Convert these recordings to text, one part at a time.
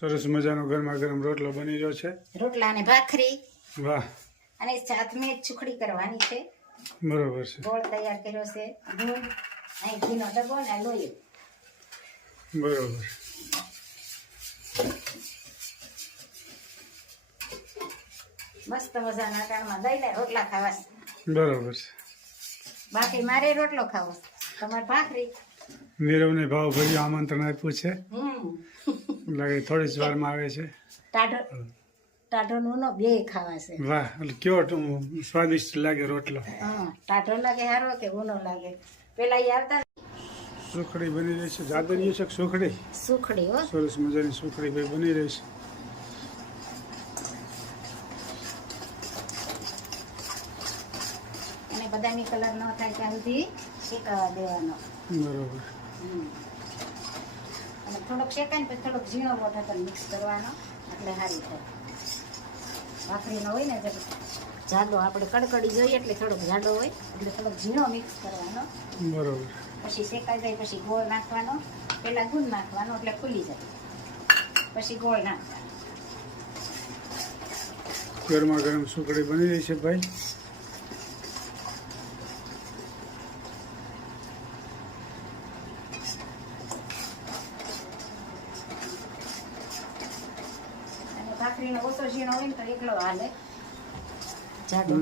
સરસ મજાનો ગરમા ગરમ રોટલો બની રહ્યો છે. રોટલા અને ભાખરી. વાહ. અને સાથે સુખડી કરવાની છે. બરોબર છે. ગોળ તૈયાર કર્યો છે. દૂધ અહીં ઘીનો ડબ્બો ને લોહી. બરોબર. મસ્ત મજાના અટાણમાં દઈને રોટલા ખાવા છે. બરોબર છે. બાકી મારે રોટલો ખાવો, તમારે ભાખરી. નીરવને ભાવ ભર્યું આમંત્રણ આપ્યું છે. લાગે થોડી જ વારમાં આવે છે. ટાઢો નો બે ખાવા છે. વાહ, એટલે કેવો સ્વાદિષ્ટ લાગે રોટલો. ટાઢો લાગે હારો કે ઊનો લાગે? પેલા ઈ આવતા સુખડી બની રહી છે. જાદરિયું છે કે સુખડી? સુખડી હો. સરસ મજાની સુખડી ભાઈ બની રહી છે. અને બદામી કલર ન થાય ત્યાં સુધી શેકાવા દેવાનો. બરોબર. અને થોડોક શેકાય ને પછી થોડોક ઝીણો વોટર મિક્સ કરવાનો એટલે સારી થાય. ભાખરીનો હોય ને જાડો, આપણે કડકડી જોઈએ એટલે થોડોક જાડો હોય એટલે થોડોક ઝીણો મિક્સ કરવાનો. બરોબર. પછી શેકાઈ જાય પછી ગોળ નાખવાનો. પહેલા દૂધ નાખવાનો એટલે ફૂલી જાય, પછી ગોળ નાખવાનો. ગરમા ગરમ સુખડી બની રહી છે ભાઈ. ભાખરીનો ઓછો ઝીણો હોય ને તો એકલો હાલે, જાડો.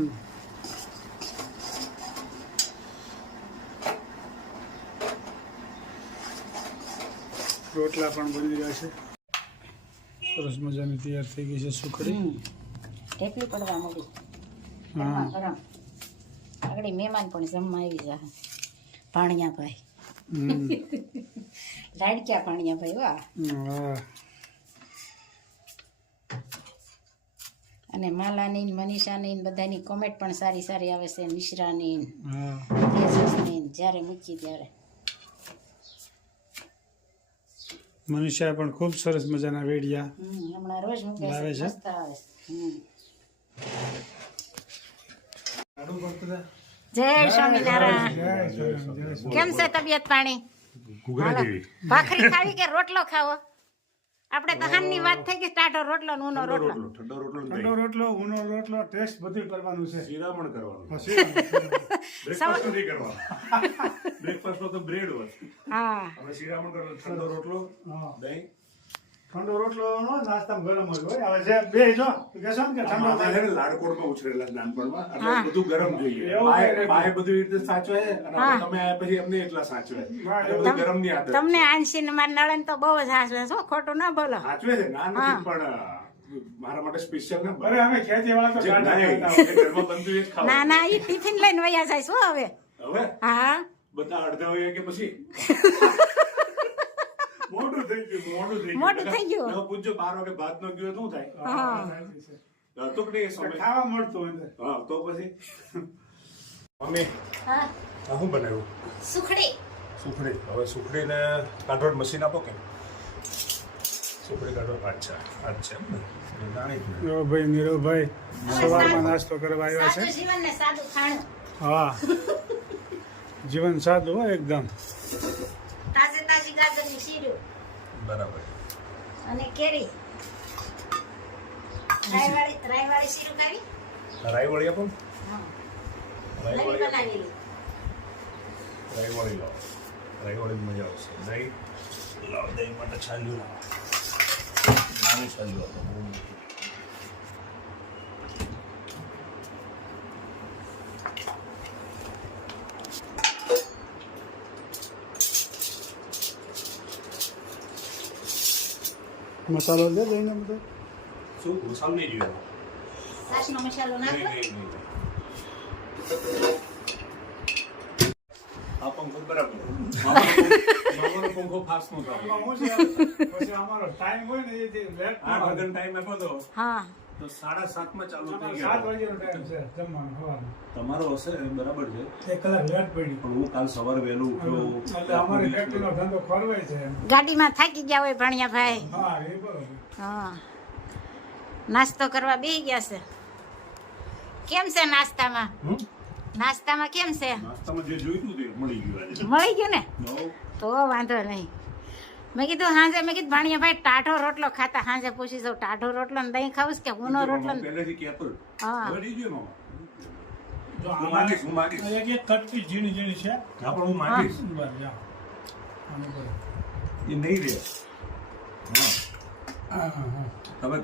રોટલા પણ બની રહ્યા છે. સરસ મજાની તૈયાર થઈ ગઈ છે સુખડી. ઢેકલી પડવા મળી. હા. ગરમ આગળ મહેમાન પણ જમવા આવી જાય. ભાણિયાભાઈ, લાડક્યા ભાણિયાભાઈ. વાહ. વાહ. અને માલાની મનીષાની બધાની કોમેન્ટ પણ સારી સારી આવે છે. મિશ્રાની, હા, તેજસની, જ્યારે મૂકી ત્યારે. મનીષા પણ ખૂબ સરસ મજાના વેડિયા હમણાં રોજ મૂકે લાવે છે, છે. મસ્ત આવે છે. જય સ્વામિનારાયણ. કેમ છે તબિયત પાણી? ભાખરી ખાવી કે રોટલો ખાવો? આપણે તો હાનની વાત થઈ ગઈ. ટાઢો રોટલો ને ઊનો રોટલો. ઠંડો રોટલો, ઊનો રોટલો, ટેસ્ટ બધું કરવાનું છે. શિરામણ કરવાનું. બ્રેકફાસ્ટ નથી કરવાનું. બ્રેકફાસ્ટમાં તો બ્રેડ હોય. હા, હવે શિરામણ કરવાનું. ઠંડો રોટલો, હા. દહીં. ઠંડો રોટલો નો નાસ્તામાં ગરમ જ હોય. હવે જે બે જો કહેશો ને કે ઠંડો આમાં થાય. છે ને લાડકોડમાં ઉછરેલા નાનપણમાં એટલે હા. બધું ગરમ જોઈએ. એવું બાએ બધું રીતે સાચવે અને હા. તમે આયા પછી એમને એટલા સાચવે. હા, એટલે બધું ગરમની આદત. તમને આંશી ને મારા નળન તો બહુ જ હાસવે છો, ખોટું ના બોલો. સાચવે છે ના હા. નથી પણ મારા માટે સ્પેશિયલ ના અરે અમે ખેતી વાળા તો જે ગાંડા નહીં, ગાંડા. જે ઘરમાં બનતું એ જ ખાવાનું. ના ના, એ ટિફિન લઈને વયા જાય શું હવે? હવે હા, બધા અડધા હોય કે પછી મોટું થઈ ગયું. મોટું થઈ ગયું. હવે પૂછજો 12 વાગે ભાત નો ગયો શું થાય? હા, સાચી છે. હતું કે નહીં એ સમય? ખાવા મળતું અંદર. હા તો પછી મમ્મી હા, આ શું બનાવ્યું? સુખડી. સુખડી. હવે સુખડીને કાઢવા મશીન આપો કે સુખડી કાઢવા? અચ્છા અચ્છા એમ ને જાણી ગયું. જો ભાઈ નીરવભાઈ સવારમાં નાસ્તો કરવા આવ્યા છે. સાદું જીવન ને સાદું ખાણું. હા, જીવન સાદું હોય એકદમ. તાજે તાજી ગાજરની શીરું બરાબર. અને કેરી. રાયવાળી શીરું ખાવી? રાઈ વળી આપો. હા, રાઈ નવી વળી બનાવેલી. રાઈ વળી લાવો. રાઈ વળી મજા આવશે. દહીં લાવો. દહીં માટે છાલ્યું લાવો. નાનું છાલ્યું આપો. બહુ મોટું. મસાલો દે દઈને બધો. શું મસાલો નહીં જોઈએ? છાશનો મસાલો નાખો. નહીં. આ પંખો બરાબર. મામાનો પંખો ફાસ્ટ નો થાય. આમાં શું છે? પછી અમારો ટાઈમ હોય ને એ લેટ 8 વાગ્યાનો ટાઈમ આપ્યો તો હા, તો 7:30 માં ચાલુ થઈ 7 ગયો. વાગ્યાનો ટાઈમ છે જમવાનો સવારનો. તમારો હશે બરાબર છે, 1 કલાક લેટ પડી. પણ હું કાલ સવારે વહેલું ઉઠ્યો. એટલે અમારી ફેક્ટરીનો ધંધો ખોરવાય છે. ગાડીમાં થાકી ગયા હોય ભાણિયાભાઈ. હા, એ બરોબર. હા, નાસ્તો કરવા બેસી ગયા છે. કેમ છે નાસ્તામાં? નાસ્તામાં કેમ છે? નાસ્તામાં જે જોઈતું તે મળી ગયું આજે. મળી ગયું ને? નવ તો વાંધો નહીં. મેં કીધું હાંજે મેં કીધું ભાણિયાભાઈ ટાઢો રોટલો ખાતા હાંજે પૂછી જાઉં ટાઢો રોટલો ને દહીં ખાવું કે ઊનો રોટલો ને પહેલેથી કહેતો જ. હા. હવે નહીં જોયું મામા. જો હું આમાં માગીશ, હું માગીશ. એક એક કટકી ઝીણી ઝીણી છે. હા, પણ હું માગીશ. બસ, જા. આને બોલો. એ નહીં રહે. હા. હા, હા, હા. તમે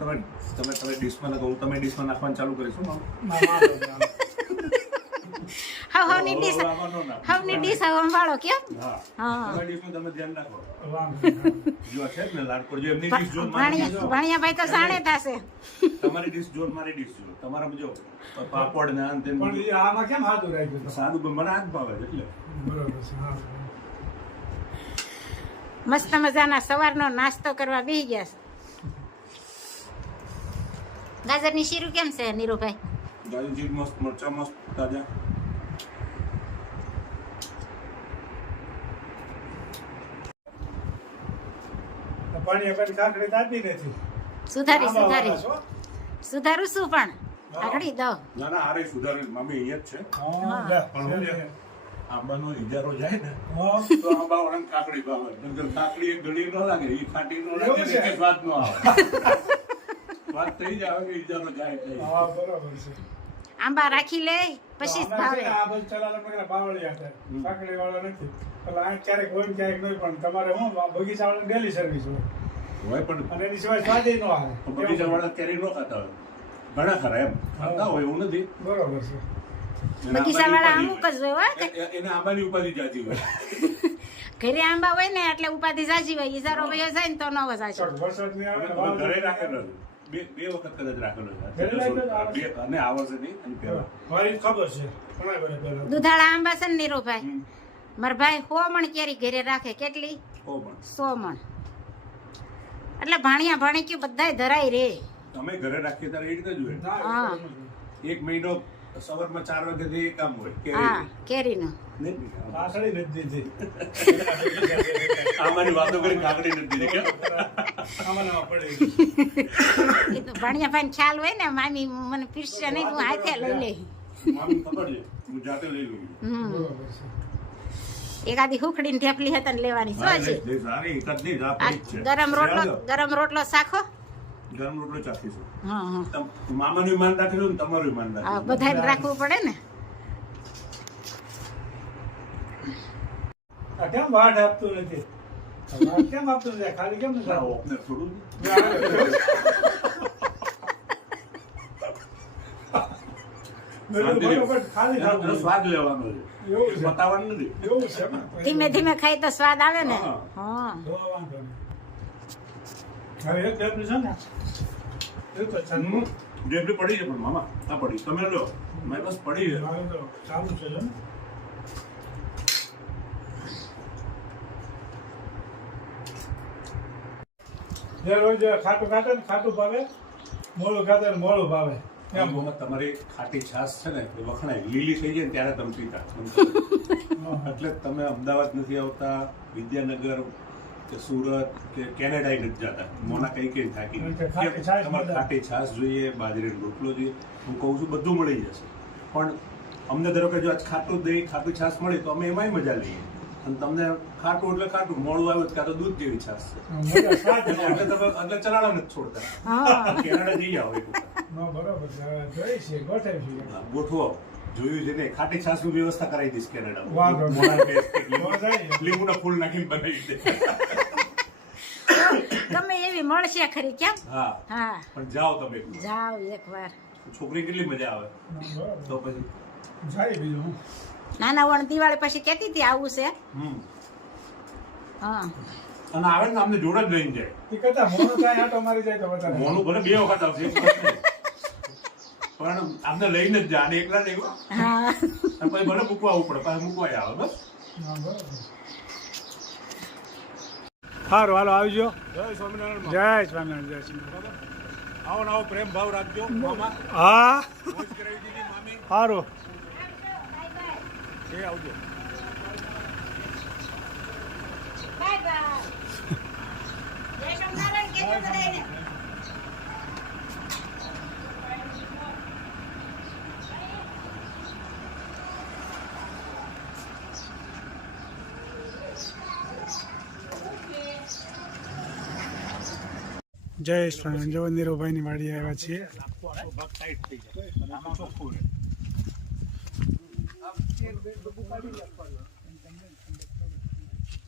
ડીશમાં નાખો, હું તમે ડીશમાં નાખવાનું ચાલુ કરીશું મામા. ના, વાંધો નહીં, વાંધો હવની ડીશ આમાં નો નાખો. હવની ડીશ સંભાળો કેમ હા. હા તમારી ડીશમાં તમે ધ્યાન રાખો. નહીં, વાંધો નહીં. જો છે જ ને લાડકોડ, જો એમની ડીશ જો ને મારી ડીશ જો. ભાણિયાભાઈ તો સાણે થશે તમારી ડીશ જો ને મારી ડીશ જો. તમારામાં જો પાપડ ને આન તેન પણ બધું. એ આમાં કેમ હાથું રાખ્યું તમે? સાદું પણ મને આ જ ભાવે છે એટલે. બરોબર છે, હા. મસ્ત મજાના સવારનો નાસ્તો કરવા બેસી ગયા છે. ગાજરની શીરું કેમ છે નીરુભાઈ? ગાજરજી મસ્ત, મરચાં મસ્ત તાજા. તો પાણી આપણી કાકડી દાબી નથી. સુધારી આમાં સુધારી વાળા છો? સુધારું શું પણ આકડી દો ના ના, આરે સુધારે મામી અહીંયા જ છે. હા, લે. પણ હું છે, આંબાનો ઇજારો જાય ને હા. તો આંબા વાળાને કાકડી ભાવે. નહીંતર કાકડી એક ગળી ન લાગે, એ ખાટી ન લાગે એવું ને છે? એટલે સ્વાદ ન આવે. સ્વાદ થઈ જ આવે કે ઇજારો જાય થઈ. હા, બરોબર છે. આંબા રાખી લે પછી જ તો આમાં ભાવે છે ને આ બધું ચલાલા મગરા બાવળિયા છે. કાકડી વાળા નથી. એટલે આ ક્યારેક હોય ને ક્યારેક નહીં, પણ તમારે હું બગીચા વાળા ડેલી સર્વિસ હોય હોય પણ અને એની સિવાય સ્વાદ ન આવે. બગીચા વાળા કેરી ન ખાતા હોય. ઘણા ખરા એમ ખાતા હોય એવું નથી. બરોબર છે. એના બગીચાવાળા આંબાની અમુક જ હોય હો કે એને આંબાની ઉપાધિ જાતી હોય. ઘરે આંબા હોય ને એટલે ઉપાધિ સાચી હોય ઈજારો વયો જાય ને તો ન સાચી ચોક વરસાદ નહીં આવે અમે ને તમે ઘરે વાવઝોડું રાખેલો છે. બે વખત કદાચ રાખેલો છે. ઘરે રાખેલો છે? બે- અને આ વર્ષે નહીં અને પહેલા. મારી ખબર છે ઘણા બધા પહેલા. દુધાળા આંબા છે ને નીરુભાઈ હમ. મારા ભાઈ 100 મણ કેરી ઘરે રાખે કેટલી ઓ પણ 100 મણ એટલે ભાણિયા ભાણીક્યું બધાય ધરાય રે અમે ઘરે રાખીએ ત્યારે એ રીતે જ હોય. ના, હા. એવું નથી. એક મહિનો સવારમાં 4 વાગ્યાથી એ કામ હોય કે હા કેરીનું નહીં? કાકડી નથી દીધી. આમાંની વાતો કરી કાકડી નથી દીધી કેમ? આમાં ને આમાં પડી. એ તો ભાણિયા ભાઈને ખ્યાલ હોય ને મામી મને પીરસે નહીં હું હાથે લઈ લે મામી ખબર છે હું જાતે લઈ લઉં. બરોબર છે. એકાદી હુખડીને ઢેપલી હતા ને લેવાની શું હજી લઈ, સારી એક જ નહીં, આ આ પડી જ છે. ગરમ રોટલો શાખો ગરમ રોટલો ચાખીશું. હા હા મામાનું માન રાખીશું ને તમારું માન આ રાખીશું. બધાને રાખવું પડે ને આ કેમ વાટ આપતું નથી? આ વાટ કેમ આપતું નથી? ખાલી કેમ નથી ના, આપતું? ઓપને થોડું શાંતિથી. બરોબર, ખાલી એનો ખાવું. સ્વાદ લેવાનો છે. એવું એ છે. બતાવવાનું નથી. એવું છે ને? ધીમે ધીમે ખાઈ તો સ્વાદ આવે ને હા. હા તો વાંધો નહીં. હવે એક ટેબલ છે ને? એક જ છે. હમ. ડેબરી પડી છે પણ મામા આ પડી તમે લો મારી પાસે પડી છે. મારે તો ચાલુ છે જો ને. જે રોજ ખાટું ખાતે ને ખાટું ભાવે, મોળું ખાતે ને મોળું ભાવે. એમ વખત તમારી ખાટી છાશ છે ને એ વખણાય લીલી થઈ જાય ને ત્યારે તમે પીતા એટલે જ તમે અમદાવાદ નથી આવતા, વિદ્યાનગર કે સુરત કે કેનેડા નથી જતા. મોના કઈ કઈ થાકી એટલે ખાટી છાશ તમારે મળે. ખાટી છાશ જોઈએ, બાજરીનો રોટલો જોઈએ. હું કહું છું બધું મળી જશે, પણ અમને ધારો કે જો આજ ખાટું દહીં ખાટી છાશ મળી તો અમે એમાંય મજા લઈએ. અને તમને ખાટું એટલે ખાટું, મોડું આવ્યું તો કાં તો દૂધ જેવી છાશ છે મોટા સ્વાદ એટલે એટલે ચલાડા નથી છોડતા. હા કેનેડા જઈ આવો એક વખત. નો બરોબર છે. હવે જોઈએ છીએ, ગોઠવીશું. ગોઠવો જોયું છે ને ખાટી છાશ ની વ્યવસ્થા કરાવી દઈશ કેનેડા. વાંધો નહીં. મોડા ટેસ્ટ નો જાય. લીંબુના ફૂલ નાખીને બનાવી દે. ગમે એવી મળશે ખરી કેમ હા હા પણ જાઓ તમે જાઓ એકવાર છોકરી કેટલી મજા આવે નો બરોબર. તો પછી જાય બીજું હું. નાના વણ દિવાળી પછી કેતી હતી આવું છે હમ હા અને આવે ને તો અમને જોડે જ લઈને જાય. એ કરતા મોનો થાય આટો મારી જાય તો વધારે. મોનું ભલે 2 વખત આવશે એક વખત નહીં. પણ અમને લઈને જ જાય અને એકલા નહીં હો. હા અને પછી ભલે મૂકવા આવવું પડે પાછું મૂકવાય આવે બસ. નો બરોબર. સારું હાલો આવજો. જય સ્વામિનારાયણ. જય સ્વામિનારાયણ. જય સ્વામિનારાયણ. આવો ને આવો પ્રેમ ભાવ રાખજો મામા. હા મોજ કરાવી દીધી મામી. સારું. એ આવજો. બાય બાય જય સ્વામિનારાયણ કેજો બધાયને જય સ્વામી. જો નીરુભાઈની વાડી આવ્યા છીએ. આખો આખો ભાગ ટાઈટ થઈ જાય અને આમાં ચોખ્ખું રહે.